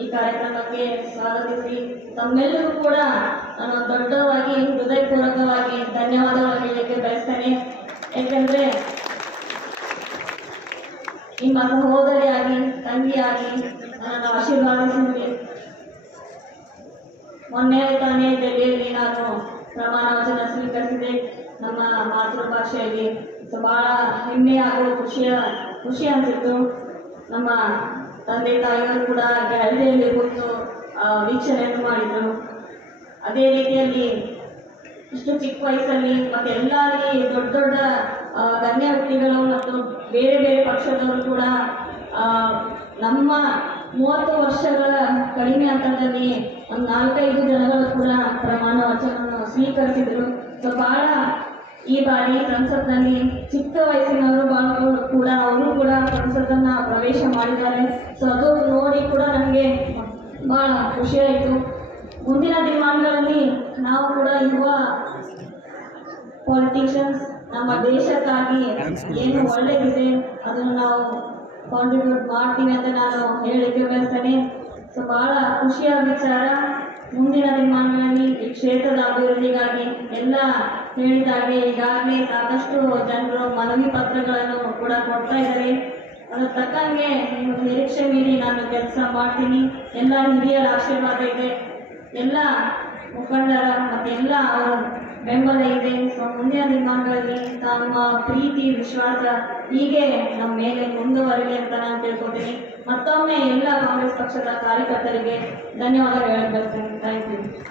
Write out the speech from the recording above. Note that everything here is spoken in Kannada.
ಈ ಕಾರ್ಯಕ್ರಮಕ್ಕೆ ಸ್ವಾಗತಿಸಿ. ತಮ್ಮೆಲ್ಲರೂ ಕೂಡ ನಾನು ದೊಡ್ಡವಾಗಿ ಹೃದಯಪೂರ್ವಕವಾಗಿ ಧನ್ಯವಾದಗಳು ಹೇಳಲಿಕ್ಕೆ ಬಯಸ್ತೇನೆ. ಯಾಕೆಂದ್ರೆ ನಿಮ್ಮ ಸಹೋದರಿಯಾಗಿ ತಂಗಿಯಾಗಿ ನನ್ನನ್ನು ಆಶೀರ್ವಾದಿಸಿದ್ರಿ ಮೊನ್ನೆ ತಾನೇ ಡೆಲ್ಲಿಯಲ್ಲಿ ನಾನು ಪ್ರಮಾಣ ವಚನ ಸ್ವೀಕರಿಸಿದೆ ನಮ್ಮ ಮಾತೃಭಾಷೆಯಲ್ಲಿ. ಬಹಳ ಹೆಮ್ಮೆ ಹಾಗೂ ಖುಷಿಯ, ಖುಷಿ ಅನಿಸಿತ್ತು. ನಮ್ಮ ತಂದೆ ತಾಯಿಗಳು ಕೂಡ ಗ್ಯಾಲರಿಯಲ್ಲಿ ಕೂತು ಆ, ವೀಕ್ಷಣೆಯನ್ನು ಮಾಡಿದರು. ಅದೇ ರೀತಿಯಲ್ಲಿ ಇಷ್ಟು ಚಿಕ್ಕ ವಯಸ್ಸಲ್ಲಿ ಮತ್ತೆ ಎಲ್ಲರಲ್ಲಿ ದೊಡ್ಡ ದೊಡ್ಡ ಗಣ್ಯ ವ್ಯಕ್ತಿಗಳು ಮತ್ತು ಬೇರೆ ಬೇರೆ ಪಕ್ಷದವರು ಕೂಡ ನಮ್ಮ ಮೂವತ್ತು ವರ್ಷಗಳ ಕಡಿಮೆ ಅಂತರದಲ್ಲಿ ಒಂದು ನಾಲ್ಕೈದು ಜನಗಳು ಕೂಡ ಪ್ರಮಾಣ ವಚನವನ್ನು ಸ್ವೀಕರಿಸಿದರು. ಸೊ ಬಹಳ ಈ ಬಾರಿ ಸಂಸತ್ನಲ್ಲಿ ಚಿಕ್ಕ ವಯಸ್ಸಿನವರು ಬಹಳ ಕೂಡ ಅವರು ಕೂಡ ಸಂಸತ್ತನ್ನ ಪ್ರವೇಶ ಮಾಡಿದ್ದಾರೆ. ಸೊ ಅದು ನೋಡಿ ಕೂಡ ನಮಗೆ ಬಹಳ ಖುಷಿಯಾಯಿತು ಮುಂದಿನ ದಿನಮಾನಗಳಲ್ಲಿ ನಾವು ಕೂಡ ಯುವ ಪಾಲಿಟಿಷಿಯನ್ಸ್ ನಮ್ಮ ದೇಶಕ್ಕಾಗಿ ಏನು ಒಳ್ಳೆಯದಿದೆ ಅದನ್ನು ನಾವು ಕಾಂಟ್ರಿಬ್ಯೂಟ್ ಮಾಡ್ತೀವಿ ಅಂತ ನಾನು ಹೇಳಲಿಕ್ಕೆ ಬಯಸ್ತೇನೆ. ಸೊ ಬಹಳ ಖುಷಿಯ ವಿಚಾರ. ಮುಂದಿನ ದಿನಮಾನಗಳಲ್ಲಿ ಈ ಕ್ಷೇತ್ರದ ಅಭಿವೃದ್ಧಿಗಾಗಿ ಎಲ್ಲ ಹೇಳಿದಾಗೆ ಈಗಾಗಲೇ ಸಾಕಷ್ಟು ಜನರು ಮನವಿ ಪತ್ರಗಳನ್ನು ಕೂಡ ಕೊಡ್ತಾ ಇದ್ದಾರೆ. ಅದ್ರ ತಕ್ಕಂಗೆ ನಿಮ್ಮ ನಿರೀಕ್ಷೆ ಮೀರಿ ನಾನು ಕೆಲಸ ಮಾಡ್ತೀನಿ. ಎಲ್ಲ ಹಿರಿಯರ ಆಶೀರ್ವಾದ ಇದೆ. ಎಲ್ಲ ಮುಖಂಡರ ಮತ್ತೆ ಎಲ್ಲ ಅವರ ಬೆಂಬಲ ಇದೆ. ಸೊ ಮುಂದಿನ ದಿನಗಳಲ್ಲಿ ತಮ್ಮ ಪ್ರೀತಿ, ವಿಶ್ವಾಸ ಹೀಗೆ ನಮ್ಮ ಮೇಲೆ ಮುಂದುವರಲಿ ಅಂತ ನಾನು ತಿಳ್ಕೊತೀನಿ. ಮತ್ತೊಮ್ಮೆ ಎಲ್ಲ ಕಾಂಗ್ರೆಸ್ ಪಕ್ಷದ ಕಾರ್ಯಕರ್ತರಿಗೆ ಧನ್ಯವಾದ ಹೇಳಬೇಕು. Thank you